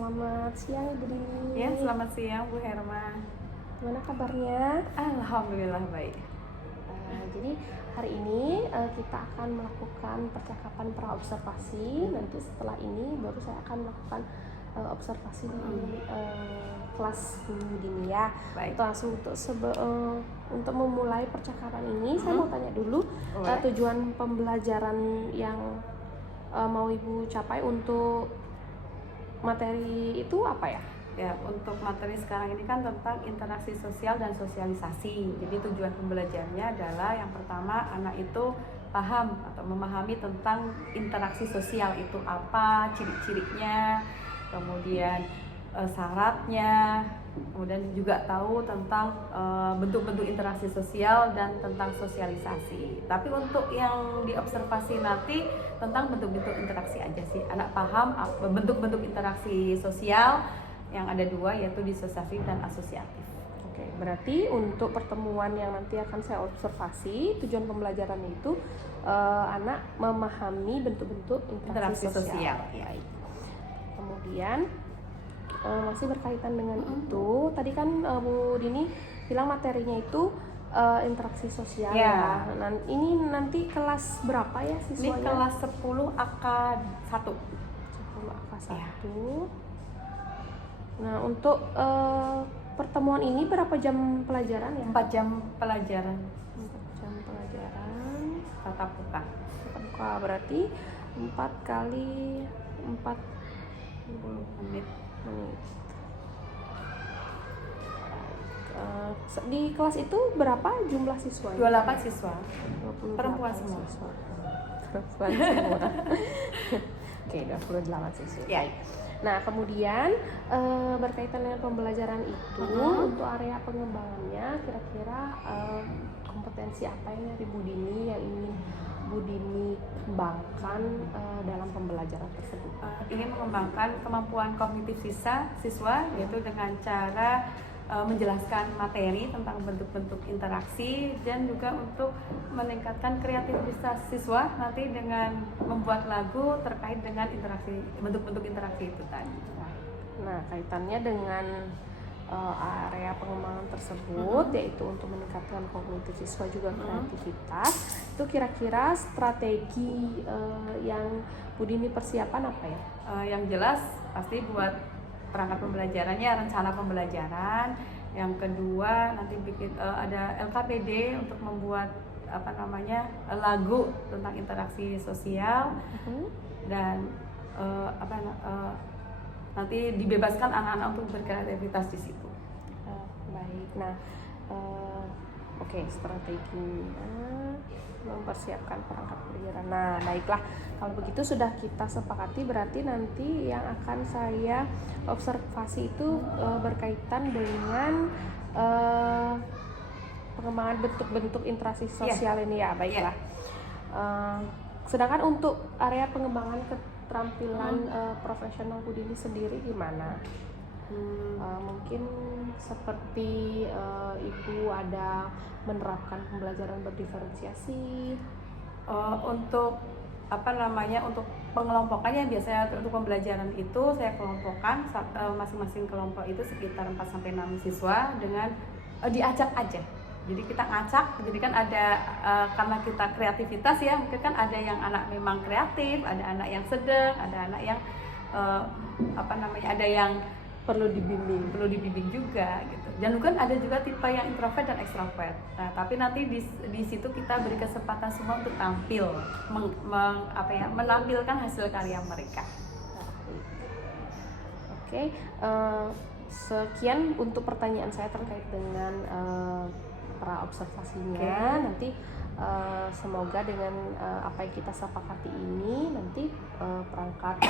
selamat siang Ibu Dini. Ya, selamat siang Bu Herma. Gimana kabarnya? Alhamdulillah baik. Jadi hari ini kita akan melakukan percakapan praobservasi. Nanti setelah ini baru saya akan melakukan observasi di kelas Bu Dini ya. Baik. Langsung untuk memulai percakapan ini, saya mau tanya dulu tujuan pembelajaran yang mau Ibu capai untuk materi itu apa ya? Ya, untuk materi sekarang ini kan tentang interaksi sosial dan sosialisasi. Jadi tujuan pembelajarannya adalah yang pertama anak itu paham atau memahami tentang interaksi sosial itu apa, ciri-cirinya, kemudian syaratnya, kemudian juga tahu tentang bentuk-bentuk interaksi sosial dan tentang sosialisasi. Tapi untuk yang diobservasi nanti tentang bentuk-bentuk interaksi aja sih. Anak paham bentuk-bentuk interaksi sosial yang ada dua, yaitu disosiatif dan asosiatif. Oke, berarti untuk pertemuan yang nanti akan saya observasi, tujuan pembelajaran itu anak memahami bentuk-bentuk interaksi sosial. Ya. Kemudian masih berkaitan dengan itu, tadi kan Bu Dini bilang materinya itu interaksi sosial ya. Nah, ini nanti kelas berapa ya siswanya? Ini kelas 10 AK 1. 10 AK 1. Ya. Nah, untuk pertemuan ini berapa jam pelajaran ya? 4 jam pelajaran. 4 jam pelajaran Tatap muka. tatap muka, berarti 4 kali 40 menit. Di kelas itu berapa jumlah siswa? 28 siswa. 28 Perempuan semua. siswa. Perempuan semua. Oke, 28 siswa. Ya. Nah, kemudian berkaitan dengan pembelajaran itu, untuk area pengembangannya, kira-kira kompetensi apa yang dari Bu Dini yang ingin Bu Dini kembangkan dalam pembelajaran tersebut? Ingin mengembangkan kemampuan kognitif siswa, yaitu dengan cara menjelaskan materi tentang bentuk-bentuk interaksi, dan juga untuk meningkatkan kreativitas siswa nanti dengan membuat lagu terkait dengan interaksi, bentuk-bentuk interaksi itu tadi. Nah, kaitannya dengan area pengembangan tersebut, yaitu untuk meningkatkan kognitif siswa juga kreativitas, itu kira-kira strategi yang Bu Dini persiapan apa ya? Yang jelas pasti buat perangkat pembelajarannya, rencana pembelajaran. Yang kedua nanti bikin ada LKPD untuk membuat lagu tentang interaksi sosial, dan nanti dibebaskan anak-anak untuk berkreativitas di situ. Baik, nah oke, strateginya mempersiapkan perangkat pembelajaran. Nah, baiklah, kalau begitu sudah kita sepakati, berarti nanti yang akan saya observasi itu berkaitan dengan pengembangan bentuk-bentuk interaksi sosial ini ya. Baiklah. Sedangkan untuk area pengembangan keterampilan profesional Bu Dini sendiri gimana? Mungkin seperti Ibu ada menerapkan pembelajaran berdiferensiasi. Untuk untuk pengelompokannya, biasanya untuk pembelajaran itu saya kelompokkan masing-masing kelompok itu sekitar 4-6 siswa dengan diajak aja. Jadi kita ngacak, jadi kan ada karena kita kreativitas ya, mungkin kan ada yang anak memang kreatif, ada anak yang sedang, ada anak yang ada yang perlu dibimbing juga gitu. Dan kan ada juga tipe yang introvert dan ekstrovert. Nah, tapi nanti di situ kita beri kesempatan semua untuk tampil, menampilkan hasil karya mereka. Oke, sekian untuk pertanyaan saya terkait dengan praobservasinya. Nanti semoga dengan apa yang kita sepakati ini nanti perangkat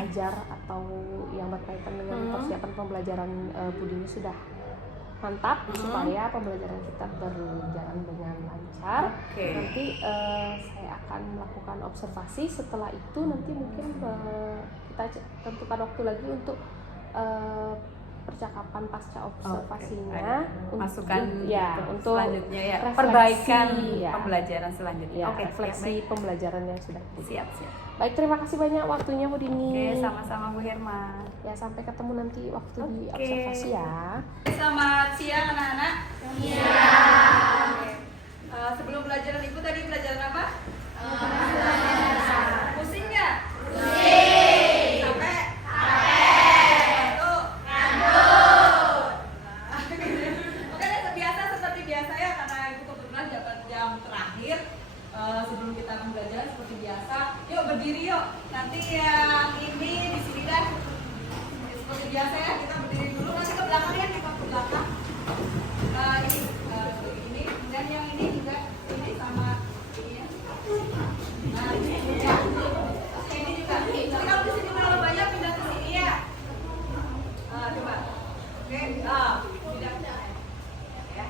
ajar atau yang berkaitan dengan persiapan pembelajaran Bu Dini sudah mantap, supaya pembelajaran kita berjalan dengan lancar. Nanti saya akan melakukan observasi. Setelah itu nanti mungkin kita tentukan waktu lagi untuk percakapan pasca observasinya. Masukan ya untuk selanjutnya ya, refleksi, perbaikan ya. pembelajaran selanjutnya. Ya, Oke, refleksi baik. pembelajaran yang sudah Siap. Baik, terima kasih banyak waktunya Bu Dini. Oke, sama-sama Bu Herma. Ya, sampai ketemu nanti waktu di Oke. observasi ya. Selamat siang anak-anak. Iya. Sebelum pelajaran Ibu tadi pelajaran apa? Pusing nggak? Pusing. Capek? Ngantuk? Ngantuk. Oke, biasa seperti biasa ya, karena Ibu kebetulan dapat jam terakhir. Sebelum kita akan belajar seperti biasa, yuk berdiri yuk. Nanti yang ini di sini dah. Seperti biasa ya, kita berdiri dulu. Nanti ke belakang ya, kita ke belakang. Ini, dan yang ini juga ini sama ini ya. Nah, ini ya. Ini juga. Nanti kalau di sini terlalu banyak pindah ke sini ya. Coba. Oke. Pindah. Ya.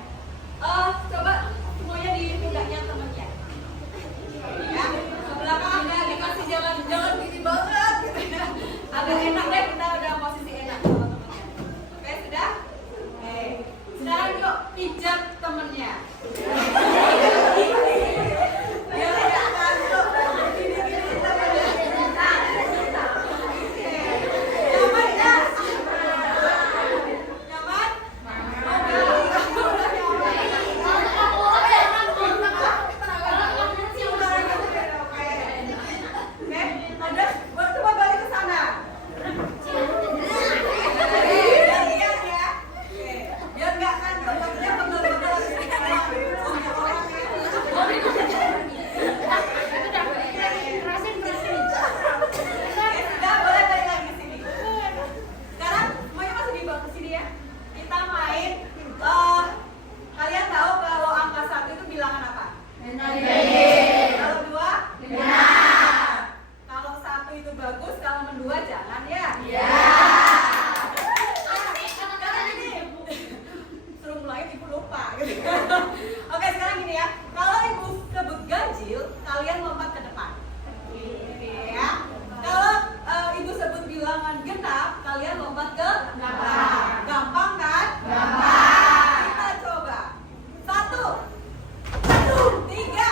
Coba semuanya di pindahnya temannya. Ya. Ke belakang Anda dikasih jangan gini banget gitu ya. Agak enak deh, kita udah posisi enak sama temennya. Oke, sudah? Oke. Sekarang yuk pijat temennya. Biar tidak ngantuk. Gini temennya. Nyaman ya? Nyaman? Coba balik ke sana. Lihat ya. Biar nggak ngantuk, maksudnya bener-bener sudah boleh balik lagi ke sini. Sekarang semuanya masih dibawa ke sini ya. Kita main. Kalian tahu kalau angka 1 itu bilangan apa? Kalau 2? Benar. Kalau 1 itu bagus, kalau mendua jangan ya. Iya. Sekarang ini suruh mulai ibu lupa gitu. Oke, sekarang gini ya. Kalau ibu sebut ganjil, kalian lompat ke depan. Ya. Kalau ibu sebut bilangan genap, kalian lompat ke belakang. Gampang kan? Gampang. Kita coba. 1, 3.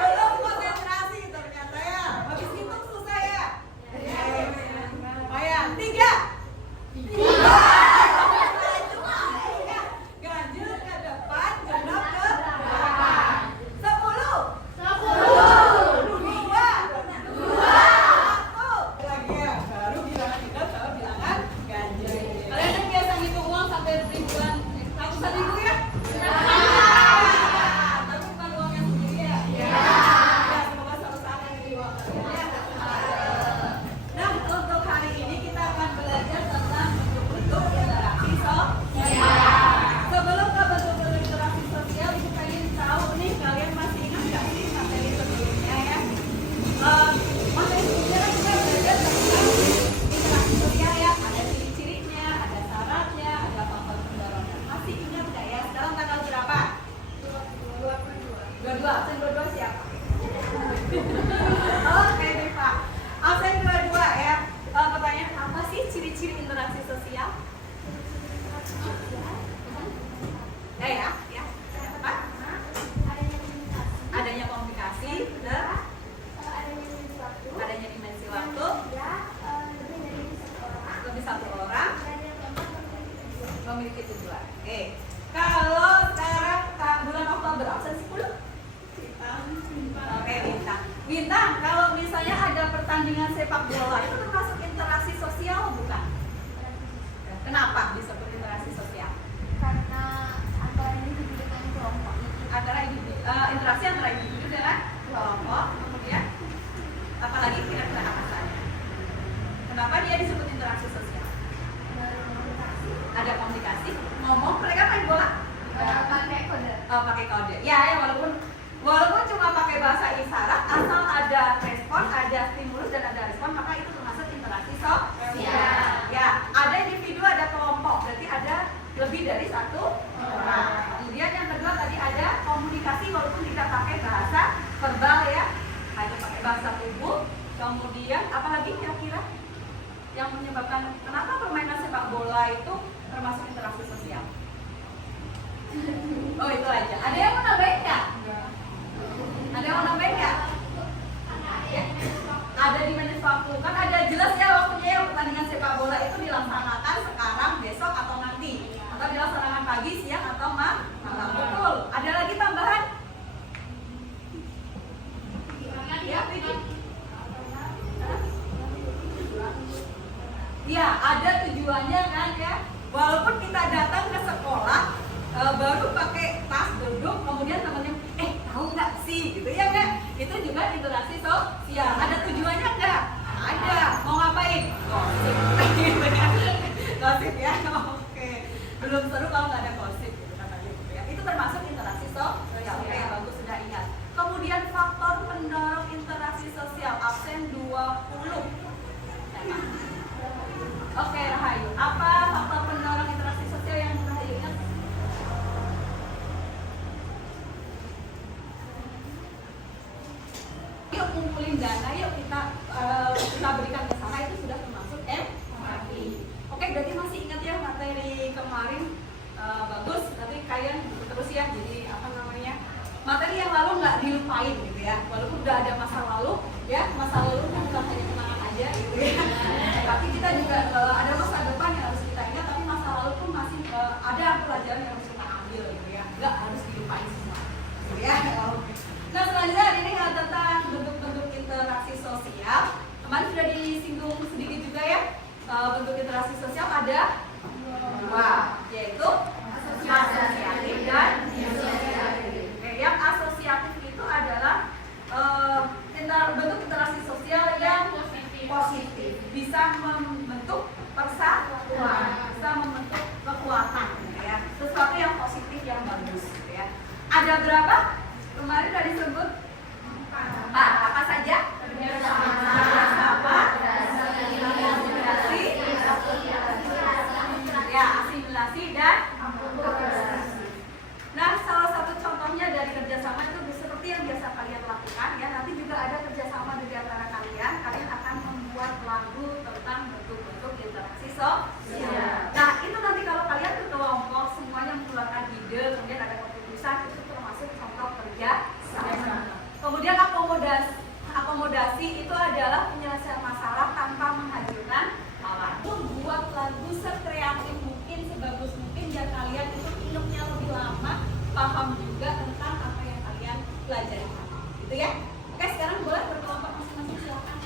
belum konsentrasi ternyata ya. Habis hitung susah ya. Lumayan. 3. Ganjil ke depan, genap ke belakang. 10. 2. 1. Lagi ya, baru bilangan genap sama bilangan ganjil. Kalian kan biasa ngitung uang sampai ribuan, ratusan ribu ya? Tapi bukan uang yang sendiri ya? Ya, semoga suatu saat nanti uang kalian ya. Nah, untuk hari ini kita akan belajar tentang bentuk-bentuk interaksi sosial. Sebelum ke bentuk-bentuk interaksi sosial, ibu pengen tahu nih, kalian masih ingat nggak sih materi sebelumnya ya? Materi sebelumnya kan kita belajar tentang interaksi sosial ya. Ada ciri-cirinya, ada syaratnya, ada faktor pendorongnya. Masih ingat nggak ya? Sekarang tanggal berapa? 22. Absen 22 siapa? Oke deh Pak. Absen 22 ya. Pertanyaan, apa sih ciri-ciri interaksi sosial? Ya. Apa? Adanya komunikasi, benar? Adanya dimensi waktu, lebih satu orang, memiliki tujuan. Oke. Kalau sekarang bulan Oktober absen 10? Oke, Bintang, kalau misalnya ada pertandingan sepak bola itu termasuk interaksi sosial bukan? Kenapa disebut interaksi sosial? Interaksi antara individu dengan kelompok, kemudian apalagi kira-kira apa saja? Kenapa dia disebut interaksi sosial? Ada komunikasi, ngomong, mereka main bola? pakai kode. Oh, pakai kode. Ya, walaupun cuma pakai bahasa isyarat, asal ada respon, ada stimulus dan ada respon, maka itu termasuk interaksi sosial. Ya, ada individu, ada kelompok, berarti ada lebih dari satu orang. Kemudian yang kedua tadi ada komunikasi walaupun tidak pakai bahasa verbal ya, hanya pakai bahasa tubuh. Kemudian apalagi kira-kira yang menyebabkan kenapa permainan sepak bola itu termasuk interaksi sosial? Oh, itu aja. Ada yang mau nambahin nggak? Ada yang mau nambahin nggak? Ya. Ada di menit waktu. Kan ada jelas ya waktunya ya, pertandingan sepak bola itu dilaksanakan sekarang, besok atau nanti. Atau dilaksanakan pagi, siang atau malam. Betul. Ada lagi tambahan? Ya, Vicky. Ya, ada tujuannya kan ya. Walaupun kita datang ke sekolah baru pakai tas duduk, kemudian temannya tahu nggak sih gitu ya nggak? Itu juga interaksi sosial. Ada tujuannya nggak? Ada. Mau ngapain? Gosip. Gosip ya. Oke. Belum seru kalau nggak ada gosip gitu katanya gitu ya. Itu termasuk interaksi sosial. Oke, bagus sudah ingat. Kemudian faktor pendorong interaksi sosial absen 20. Oke, Rahayu. Apa faktor pendorong interaksi sosial yang Rahayu ingat? Yuk kumpulin dana, yuk kita berikan ke sana, itu sudah termasuk empati. Oke, berarti masih ingat ya materi kemarin? Bagus, nanti kalian terus ya. Jadi apa namanya? Materi yang lalu nggak dilupain gitu ya. Walaupun udah ada masa lalu, ya masa lalu kan bukan hanya kenangan aja gitu ya. Tapi kita juga ada masa depan yang harus kita ingat. Tapi masa lalu pun masih ada pelajaran yang harus kita ambil gitu ya. Nggak harus dilupain semua, gitu ya. Nah, selanjutnya ini tentang bentuk-bentuk interaksi sosial. Kemarin sudah disinggung sedikit juga ya. Bentuk interaksi sosial ada dua, yaitu asosiatif dan disosiatif. Yang asosiatif itu adalah bentuk interaksi sosial yang positif, bisa membentuk persatuan, bisa membentuk kekuatan, ya. Sesuatu yang positif yang bagus, ya. Ada berapa? Kemarin sudah disebut apa saja? Asimilasi dan akomodasi. Nah, salah satu contohnya dari kerjasama itu seperti yang biasa kalian lakukan ya. Nanti juga ada kerjasama di antara kalian. Kalian akan membuat lagu tentang bentuk-bentuk interaksi sosial. Nah, itu nanti kalau kalian berkelompok semuanya mengeluarkan ide, kemudian ada keputusan, itu termasuk contoh kerja sama. Kemudian akomodasi itu adalah penyelesaian masalah tanpa menghadirkan alat. Buat lagu sekreatif mungkin, sebagus mungkin, biar kalian itu hidupnya lebih lama, paham juga tentang apa yang kalian pelajari, gitu ya. Oke, sekarang boleh berkelompok masing-masing, silakan.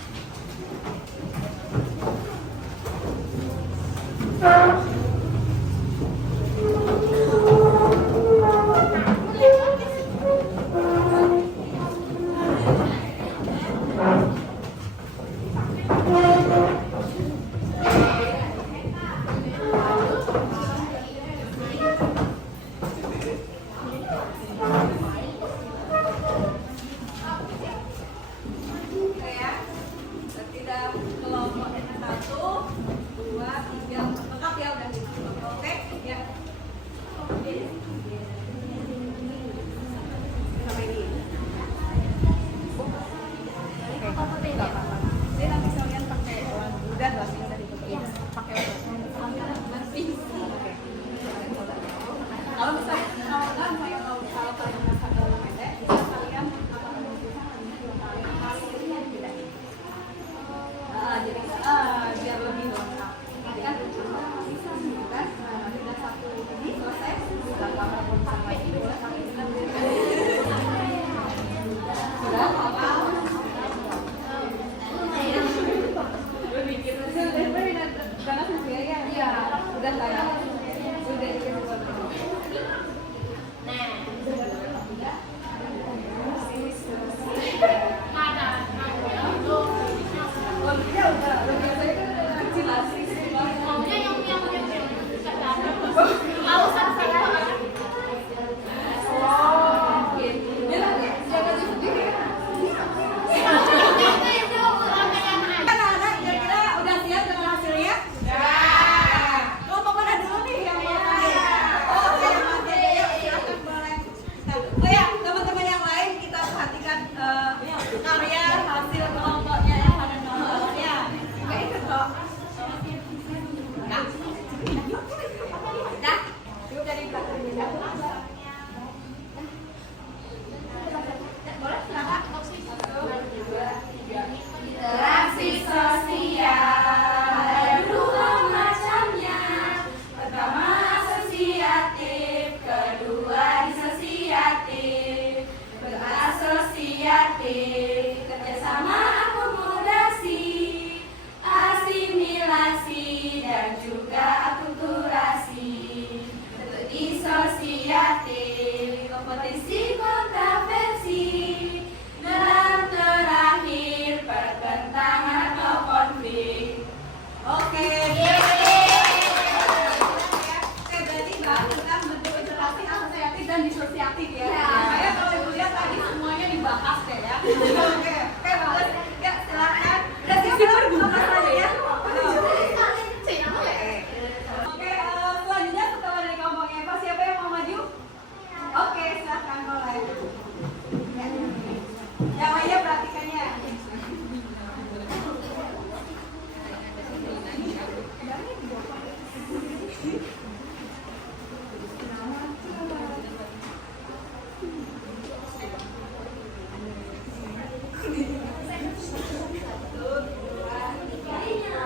Kelompok 1, 2, 3, lengkap ya, udah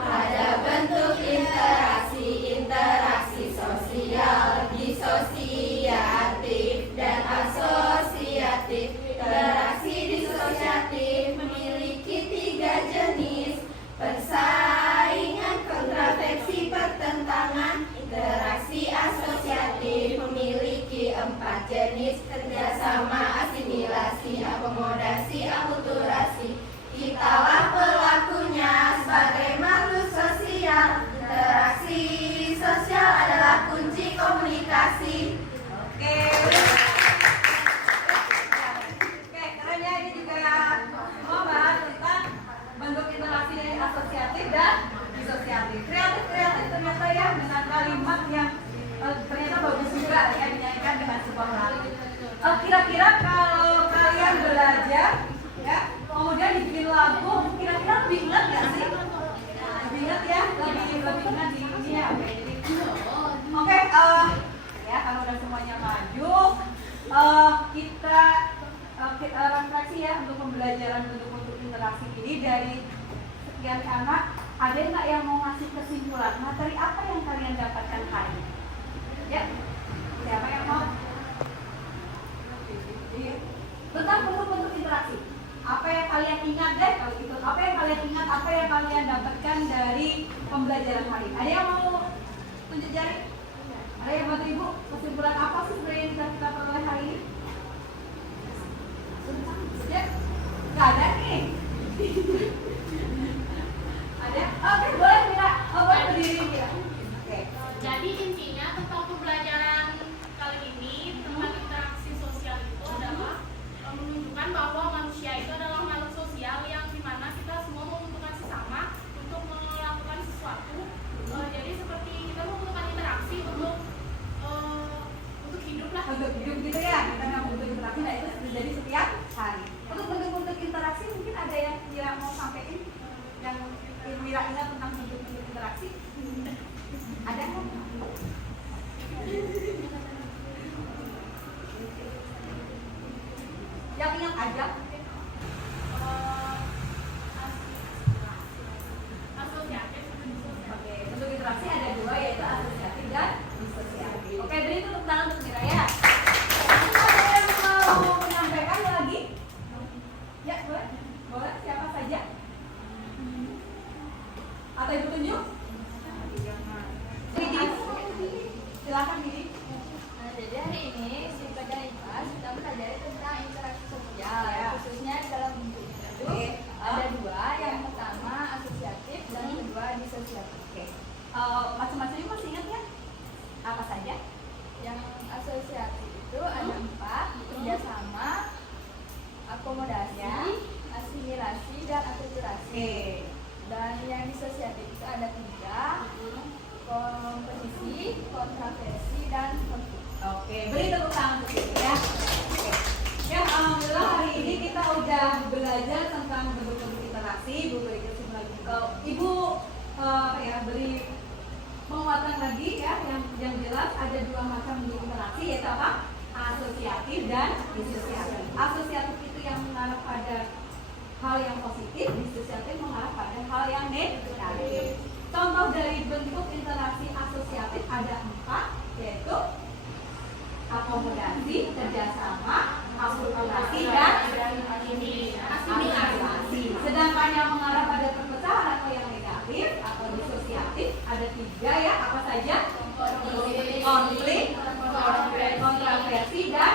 Ada bentuk interaksi sosial, disosiatif dan asosiatif. Interaksi disosiatif memiliki 3 jenis: persaingan, kontraversi, pertentangan. Interaksi asosiatif memiliki 4 jenis: kerjasama, asimilasi, akomodasi, akulturasi. Kitalah pelakunya sebagai makhluk sosial. Interaksi sosial adalah kunci komunikasi. Oke. Oke, keren ya, ini juga membahas tentang bentuk interaksi asosiatif dan disosiatif. Kreatif ternyata ya, dengan kalimat yang ternyata bagus juga ya, dinyanyikan dengan sebuah lagu. Kira-kira kalau kalian belajar ya, kemudian dibikin lagu, kira-kira lebih ingat nggak sih? Lebih ingat ya, lebih ingat di ini ya. Oke, ya kalau udah semuanya maju, kita refleksi ya untuk pembelajaran bentuk-bentuk interaksi ini dari sekian anak. Ada nggak yang mau ngasih kesimpulan materi apa yang kalian dapatkan hari ini? Ya, siapa yang mau? Tentang bentuk-bentuk interaksi. Apa yang kalian ingat deh kalau gitu? Apa yang kalian ingat? Apa yang kalian dapatkan dari pembelajaran hari ini? Ada yang mau tunjuk jari? Ada yang bantu ibu? Kesimpulan apa sih sebenarnya yang kita peroleh hari ini? Ya, nggak ada nih. Ada? Oke, boleh Mira. Boleh berdiri Mira. Oke. Jadi intinya tentang pembelajaran kali ini tentang interaksi sosial itu adalah menunjukkan bahwa manusia itu adalah makhluk sosial yang dimana kita semua membutuhkan sesama untuk melakukan sesuatu. Jadi seperti kita membutuhkan interaksi untuk hidup lah. Untuk hidup gitu ya, kita nggak butuh interaksi, nah itu terjadi setiap hari. Untuk bentuk-bentuk interaksi mungkin ada yang Mira mau sampaikan, yang Mira ingat tentang bentuk-bentuk interaksi? Ada nggak? Yang ingat aja. Asosiatif dan disosiatif. Oke, bentuk interaksi ada 2, yaitu asosiatif dan disosiatif. Oke, beri tepuk tangan untuk Mira ya. Ada yang mau menyampaikan lagi? Ya, boleh. Boleh, siapa saja? Atau ibu tunjuk? Didi. Silakan Didi. Jadi hari ini si pelajaran IPA sudah mempelajari tentang interaksi sosial, Ya. khususnya dalam bentuknya itu Oke. ada 2, yang pertama asosiatif dan yang kedua disosiatif. Oke. Macam-macamnya masih ingat ya? Apa saja? Yang asosiatif itu ada 4: kerjasama, akomodasi, Ya. asimilasi, dan akulturasi. Oke. Dan yang disosiatif itu ada 3: kompetisi, kontraversi, dan konflik. Oke, beri tepuk tangan untuk itu ya. Oke. Ya, alhamdulillah hari ini kita udah belajar tentang bentuk-bentuk interaksi. Ibu beri kesimpulan lagi. Ibu beri menguatkan lagi ya, yang jelas ada 2 macam bentuk interaksi, yaitu apa? Asosiatif dan disosiatif. Asosiatif itu yang mengarah pada hal yang positif, disosiatif mengarah pada hal yang negatif. Contoh dari bentuk interaksi asosiatif ada 4, yaitu akomodasi, kerjasama, akulturasi, dan asimilasi. Sedangkan yang mengarah pada perpecahan atau yang negatif atau disosiatif ada 3 ya, apa saja? Konflik, kontroversi, dan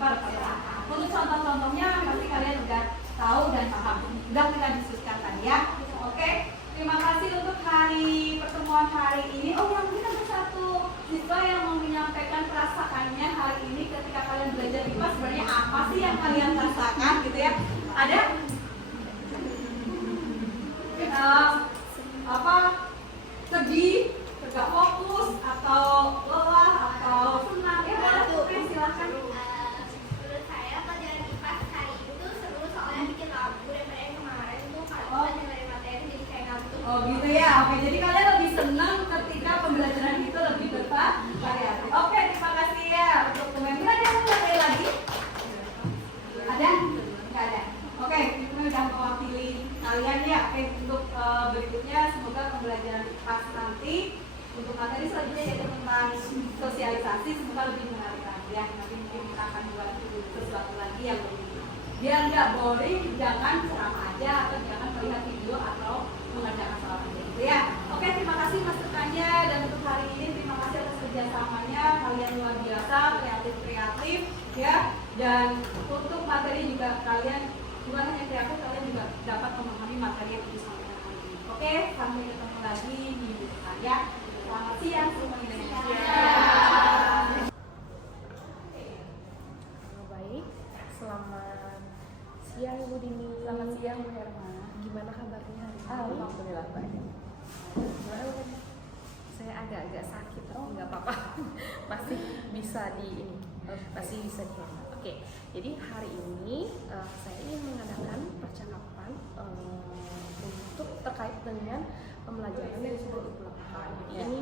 perpecahan. Untuk contoh-contohnya pasti kalian udah tahu dan paham. Udah kita diskusikan tadi ya. Oke, terima kasih untuk hari pertemuan hari ini. Oh ya, mungkin ada satu siswa yang mau menyampaikan perasaannya hari ini ketika kalian belajar IPA. Sebenarnya apa sih yang kalian rasakan gitu ya? Ada? Sedih, gak fokus, atau lelah, atau senang? Ya, boleh tuh, silakan. Menurut saya pelajaran IPA hari itu seru soalnya bikin lagu daripada yang kemarin tuh kalau kita dengerin materi jadi kayak ngantuk. Oh gitu ya, oke. Jadi kalian lebih senang ketika pembelajaran itu lebih bervariasi. Oke, terima kasih ya untuk teman-teman. Ada yang mau lagi? Ada? Nggak ada. Oke, kalian ya. Oke, untuk berikutnya semoga pembelajaran pas nanti untuk materi selanjutnya yaitu tentang sosialisasi semoga lebih menarik lagi ya. Nanti mungkin kita akan buat sesuatu lagi yang lebih biar nggak boring, jangan ceramah aja atau jangan melihat video atau mengerjakan soal aja gitu ya. Oke, terima kasih masukannya dan untuk hari ini terima kasih atas kerjasamanya, kalian luar biasa, kreatif ya. Dan untuk materi juga kalian bukan hanya kreatif, kalian juga dapat memahami materi yang disampaikan hari ini. Oke, sampai ketemu lagi di minggu depan ya. Selamat siang semuanya. Baik, selamat siang Ibu Dini. Selamat siang Bu Herma. Gimana kabarnya hari ini? Alhamdulillah baik. Gimana Bu Herma? Saya agak-agak sakit, tapi nggak apa-apa. Masih bisa masih bisa dihemat. Oke, jadi hari ini saya ingin mengadakan percakapan untuk terkait dengan pembelajaran yang sudah Ibu lakukan. Jadi ini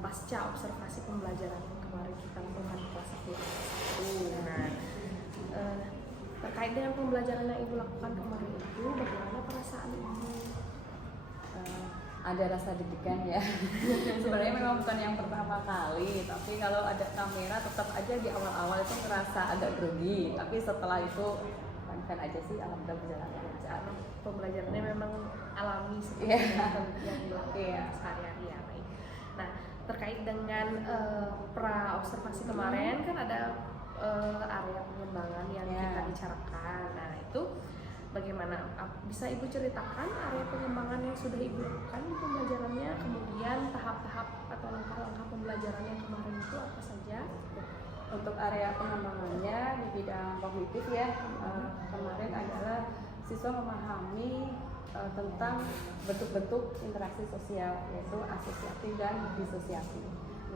pasca observasi pembelajaran yang kemarin kita lakukan di kelas 1. Nah, terkait dengan pembelajaran yang Ibu lakukan kemarin itu, bagaimana perasaan Ibu? Ada rasa deg-degan ya. Sebenarnya memang bukan yang pertama kali, tapi kalau ada kamera tetap aja di awal-awal itu ngerasa agak grogi. Tapi setelah itu kan aja sih, alhamdulillah berjalan lancar. Pembelajarannya memang alami seperti yang dilakukan sehari-hari ya. Baik. Nah, terkait dengan pra observasi kemarin kan ada area pengembangan yang kita bicarakan. Nah, itu bagaimana? Bisa Ibu ceritakan area pengembangan yang sudah Ibu lakukan di pembelajarannya, kemudian tahap-tahap atau langkah-langkah pembelajaran yang kemarin itu apa saja? Untuk area pengembangannya di bidang kognitif ya, kemarin adalah siswa memahami tentang bentuk-bentuk interaksi sosial, yaitu asosiatif dan disosiatif.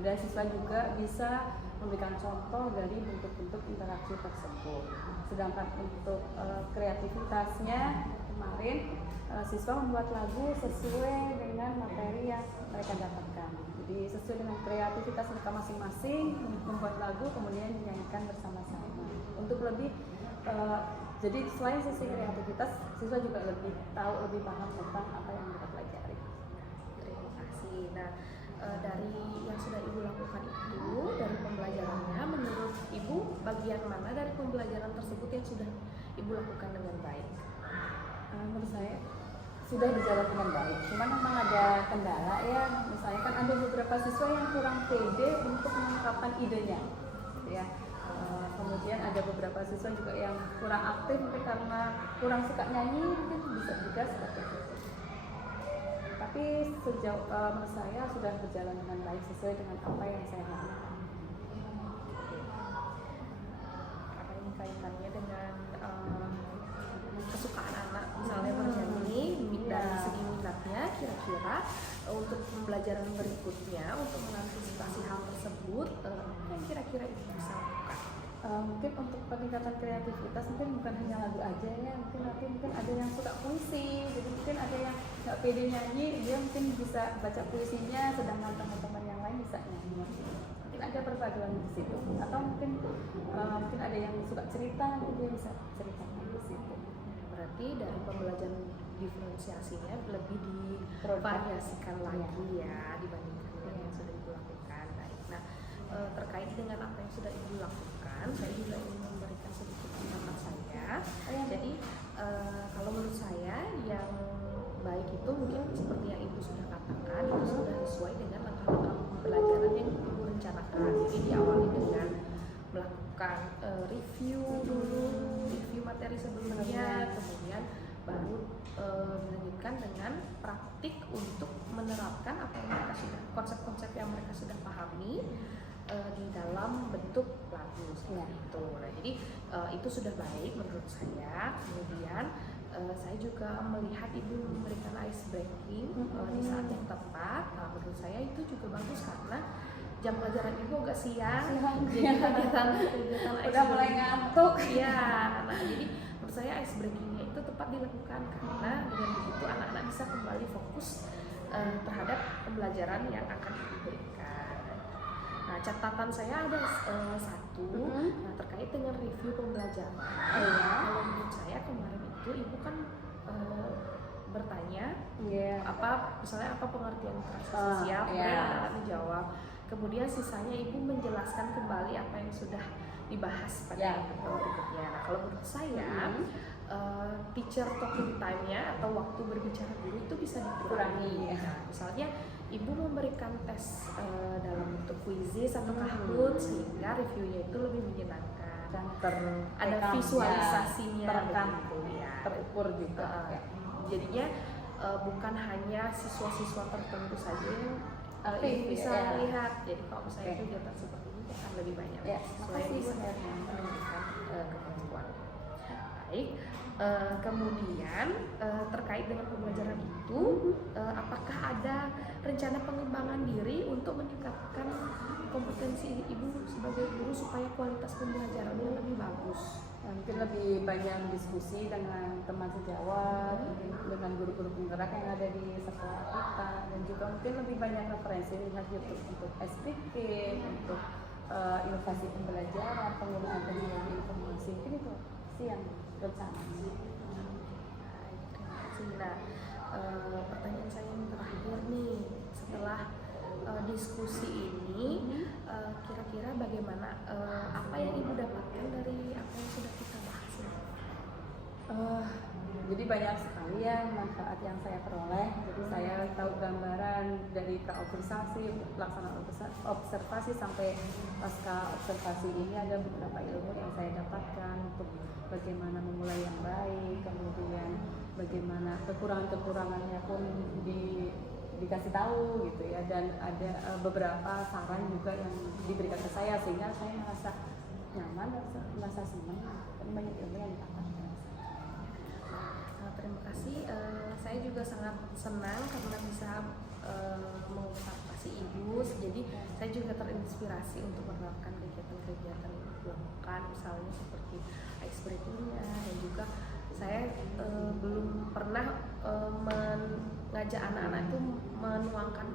Dan siswa juga bisa memberikan contoh dari bentuk-bentuk interaksi tersebut. Sedangkan untuk kreativitasnya kemarin siswa membuat lagu sesuai dengan materi yang mereka dapatkan. Jadi sesuai dengan kreativitas mereka masing-masing membuat lagu kemudian dinyanyikan bersama-sama. Untuk lebih jadi selain sisi kreativitas, siswa juga lebih tahu, lebih paham tentang apa yang mereka pelajari. Terima kasih. Nah, dari yang sudah Ibu lakukan itu, dari pembelajarannya, menurut Ibu bagian mana dari pembelajaran tersebut yang sudah Ibu lakukan dengan baik? Menurut saya sudah berjalan dengan baik. Cuman memang ada kendala ya. Misalnya kan ada beberapa siswa yang kurang pede untuk mengungkapkan idenya, gitu ya. Kemudian ada beberapa siswa juga yang kurang aktif mungkin karena kurang suka nyanyi, mungkin bisa juga seperti itu. Tapi sejauh menurut saya sudah berjalan dengan baik sesuai dengan apa yang saya lakukan. Apa ini kaitannya dengan kesukaan anak, misalnya bernyanyi, dari segi minatnya, kira-kira untuk pembelajaran berikutnya untuk mengantisipasi hal tersebut, apa yang kira-kira Ibu bisa lakukan? Mungkin untuk peningkatan kreativitas mungkin bukan hanya lagu aja ya, mungkin ada yang suka puisi, jadi mungkin ada yang nggak pede nyanyi, dia mungkin bisa baca puisinya, sedangkan teman-teman yang lain bisa nyanyi. Mungkin ada perpaduan di situ, atau mungkin ada yang suka cerita, mungkin dia bisa ceritakan di situ. Berarti dari pembelajaran diferensiasinya lebih divariasikan lagi ya dibandingkan dengan yang sudah Ibu lakukan. Baik. Nah, terkait dengan apa yang sudah Ibu lakukan, saya juga ingin memberikan sedikit pendapat saya. Jadi kalau menurut saya yang baik itu mungkin seperti yang Ibu sudah katakan, itu sudah sesuai dengan langkah-langkah pembelajaran yang Ibu rencanakan. Jadi diawali dengan melakukan review dulu, review materi sebelumnya, kemudian baru dilanjutkan dengan praktik untuk menerapkan apa yang mereka sudah, konsep-konsep yang mereka sudah pahami di dalam bentuk lagu seperti itu. Nah, jadi itu sudah baik menurut saya. Kemudian saya juga melihat Ibu memberikan ice breaking di saat yang tepat. Nah, menurut saya itu juga bagus karena jam pelajaran Ibu agak siang, jadi kegiatan udah mulai ngantuk. Iya, nah jadi menurut saya ice breakingnya itu tepat dilakukan karena dengan begitu anak-anak bisa kembali fokus terhadap pembelajaran yang akan Ibu berikan. Nah, catatan saya ada satu, nah terkait dengan review pembelajaran. Kalau menurut saya kemarin itu Ibu kan misalnya apa pengertian interaksi sosial, kemudian iya. anak-anak menjawab, kemudian sisanya ibu menjelaskan kembali apa yang sudah dibahas pada berikutnya. Nah kalau menurut saya teacher talking time-nya atau waktu berbicara guru itu bisa dikurangi. Nah, misalnya ibu memberikan tes dalam bentuk quizzes atau kahoot sehingga reviewnya itu lebih menyenangkan Dan ada visualisasinya terekam, begitu, ya. terukur juga. Jadinya bukan hanya siswa-siswa tertentu saja yang Aktif, ibu bisa ya. lihat. Jadi kalau misalnya Oke. kegiatan seperti ini akan lebih banyak Ya, siswa yang makasih, bisa Bu Herna. menunjukkan kemampuan. Baik, kemudian terkait dengan pembelajaran itu, apakah ada rencana pengembangan diri untuk meningkatkan kompetensi ibu sebagai guru supaya kualitas pembelajarannya lebih bagus? Mungkin lebih banyak diskusi dengan teman sejawat, mungkin dengan guru-guru penggerak yang ada di sekolah kita, dan juga mungkin lebih banyak referensi lihat YouTube untuk SPK, untuk inovasi pembelajaran, penggunaan teknologi informasi. Mungkin itu sih yang rencana. Terima kasih. Nah, pertanyaan saya yang terakhir nih, setelah diskusi ini, kira-kira bagaimana apa yang ibu dapatkan dari apa yang sudah kita bahas ini? Jadi banyak sekali ya manfaat yang saya peroleh. Jadi saya tahu gambaran dari praobservasi, pelaksanaan observasi sampai pasca observasi ini ada beberapa ilmu yang saya dapatkan untuk bagaimana memulai yang baik, kemudian bagaimana kekurangan-kekurangannya pun dikasih tahu gitu ya, dan ada beberapa saran juga yang diberikan ke saya sehingga saya merasa nyaman dan merasa senang dan banyak ilmu yang didapatkan. Terima kasih. Saya juga sangat senang karena bisa mengobservasi ibu. Jadi saya juga terinspirasi untuk menerapkan kegiatan-kegiatan yang ibu lakukan, misalnya seperti ice breaking-nya, dan juga saya belum pernah mengajak anak-anak itu menuangkan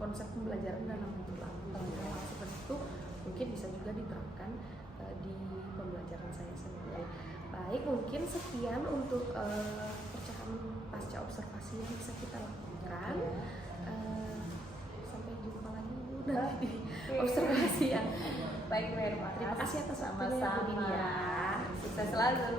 konsep pembelajaran dalam bentuk lagu. Seperti itu mungkin bisa juga diterapkan di pembelajaran saya sendiri. Baik, mungkin sekian untuk percakapan pasca observasi yang bisa kita lakukan. Sampai jumpa lagi Bu nanti di observasi yang Baik, terima Terima kasih atas waktunya, Bu sama-sama. Dini, ya. Sukses selalu.